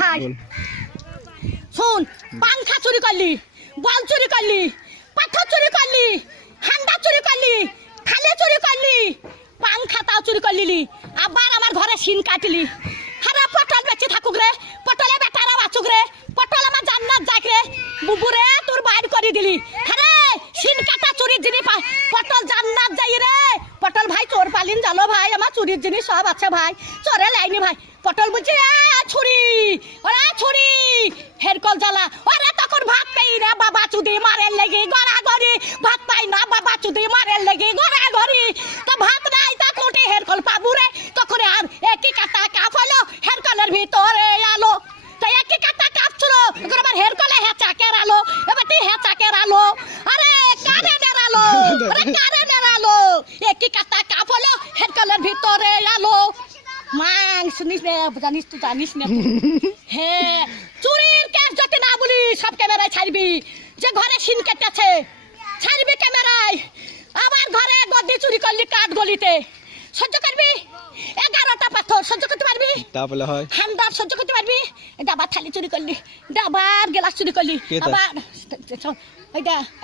ভাই শুন, পাংখা চুরি করলি, বল চুরি করলি, পাথর চুরি করলি, হান্ডা চুরি করলি, থালে চুরি করলি, পাংখা তাও চুরি করলি, আবার আমার ঘরে সিন কাটলি। হারা পটল বেঁচে থাকুক রে, পটলে বেটারা বাঁচুক রে, পটল আমার জান্নাত যাক রে, বুবুরে তোর বাইর করে দিলি। হারে সিন কাটা চুরির জিনিস পটল জান্নাত যাই রে। পটল ভাই চোর পালিন জানো ভাই, আমার চুরির জিনিস সব আছে ভাই, চোরে লাইনি ভাই। পটল বুঝছি ছুরি, ওরা ছুরি হেরকল জ্বালা, ওরা তখন ভাত পাই না বাবা চুদি মারের লেগে গড়াগড়ি, ভাত পাই না বাবা চুদি মারের লেগে গড়াগড়ি, তো ভাত নাই তা কোটে হেরকল পাবু রে। তখন আর একই কাটা কাপ হলো হেরকলের ভিতরে আলো, তাই একই কাটা কাপ ছিল এখন আবার হেরকলে হেঁচা কেরালো, এবার হেঁচা কেরালো, আরে কারে নেড়ালো, আরে কারে নেড়ালো, একই কাটা কাপ হলো হেরকলের ভিতরে আলো। মাং শুনিস না, জানিস তুই জানিস না, হ্যাঁ চুরির কেস যাতে না বলি সব ক্যামেরায় ছাড়বি, যে ঘরে সিন কেটেছে ছাড়বি ক্যামেরায়। আমার ঘরে গদি চুরি করলি কাঠ গলিতে, সহ্য করবি? 11টা পাথর সহ্য করতে পারবি? তাহলে হয় হান্ডার সহ্য করতে পারবি? ডাবার থালি চুরি করলি, ডাবার গ্লাস চুরি করলি, আবার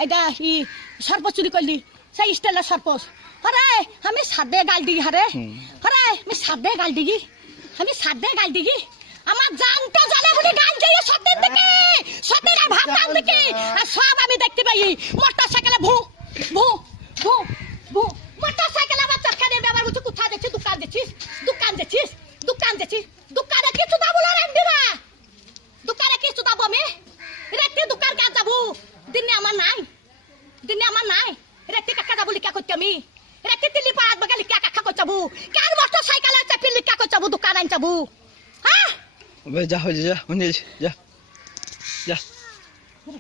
এটা ই সর্প চুরি করলি, সেই স্টেলের সর্প। আরে আমি সাদে গাল দিই, হারে আরে আমি সাদে গাল দিই, আমি সাদে গাল দিই, আমার জানটা জ্বালা বলে গাল দিয়ে সত্যের দিকে, সত্যের ভাত টান দিকে, আর সব আমি দেখতে পাই। মোটর সাইকেলে ভু ভু ভু ভু, মোটর সাইকেল আবার চরকা দেবে, আবার বলছে কোথায় যাচ্ছিস, দোকান যাচ্ছিস, দোকান যাচ্ছিস, দোকান যাচ্ছিস, দোকানে কিছু দাবো না রেন্দিরা, দোকানে কিছু দাবো আমি রেখে দোকান কাজ যাবো, দিনে আমার নাই, দিনে আমার নাই, রেখে কাকা যাবো লিখা করতে আমি, রেখে তিলি পাড়াত বাগা লিখা কাকা করতে যাবো, কার মোটর সাইকেলে চাপি লিখা করতে যাবো, দোকান আন যাবো। হ্যাঁ যা হয়ে যা যা যা